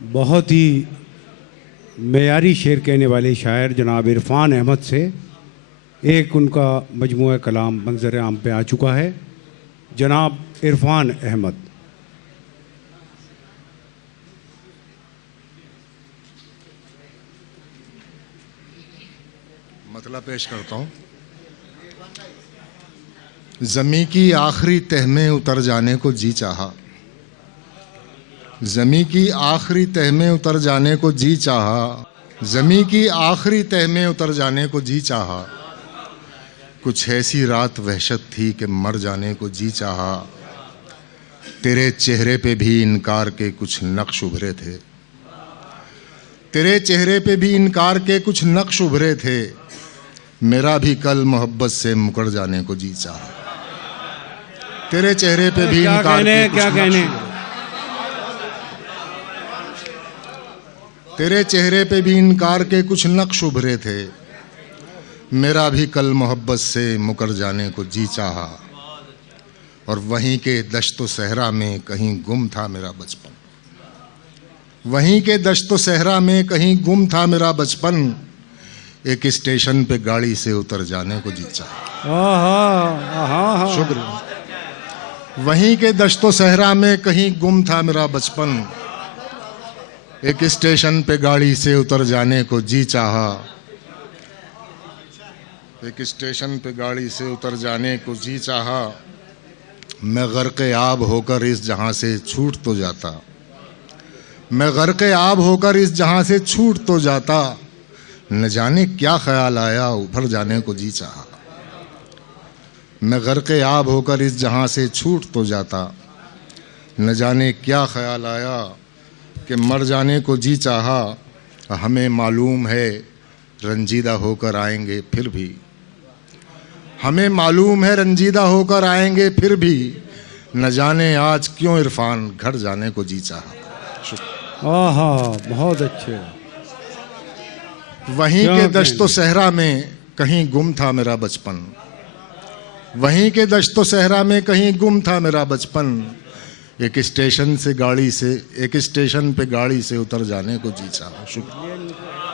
बहुत ही मेयारी शेर कहने वाले शायर जनाब इरफान अहमद से एक उनका मजमूआ कलाम मंजर आम पे आ चुका है। जनाब इरफान अहमद। मतलब पेश करता हूँ। ज़मीं की आखिरी तह में उतर जाने को जी चाहा, ज़मीं की आखिरी तह में उतर जाने को जी चाहा, ज़मीं की आखिरी तह में उतर जाने को जी चाहा। कुछ ऐसी रात वहशत थी कि मर जाने को जी चाहा। तेरे चेहरे पे भी इनकार के कुछ नक्श उभरे थे, तेरे चेहरे पे भी इनकार के कुछ नक्श उभरे थे। मेरा भी कल मोहब्बत से मुकर जाने को जी चाहा। तेरे चेहरे पे भी इनकार के कुछ नक्श, तेरे चेहरे पे भी इनकार के कुछ नक्श उभरे थे। मेरा भी कल मोहब्बत से मुकर जाने को जी चाहा। और वहीं के दश्तो सहरा में कहीं गुम था मेरा बचपन, वहीं के दश्तो सहरा में कहीं गुम था मेरा बचपन। एक स्टेशन पे गाड़ी से उतर जाने को जी चाहा। शुक्र। वहीं के दश्तो सहरा में कहीं गुम था मेरा बचपन। एक स्टेशन पे गाड़ी से उतर जाने को जी चाहा। एक स्टेशन पे गाड़ी से उतर जाने को जी चाहा। मैं गर्क़े आब होकर इस जहां से छूट तो जाता, मैं गर्क़े आब होकर इस जहां से छूट तो जाता। न जाने क्या ख्याल आया उभर जाने को जी चाहा। मैं गर्क़े आब होकर इस जहां से छूट तो जाता। न जाने क्या ख्याल आया कि मर जाने को जी चाहा। हमें मालूम है रंजीदा होकर आएंगे फिर भी, हमें मालूम है रंजीदा होकर आएंगे फिर भी। न जाने आज क्यों इरफान घर जाने को जी चाहा। आहा, बहुत अच्छे। वहीं के दश्तो सहरा में कहीं गुम था मेरा बचपन, वहीं के दश्तो सहरा में कहीं गुम था मेरा बचपन। एक स्टेशन से गाड़ी से, एक स्टेशन पे गाड़ी से उतर जाने को जी चाहा। शुक्रिया।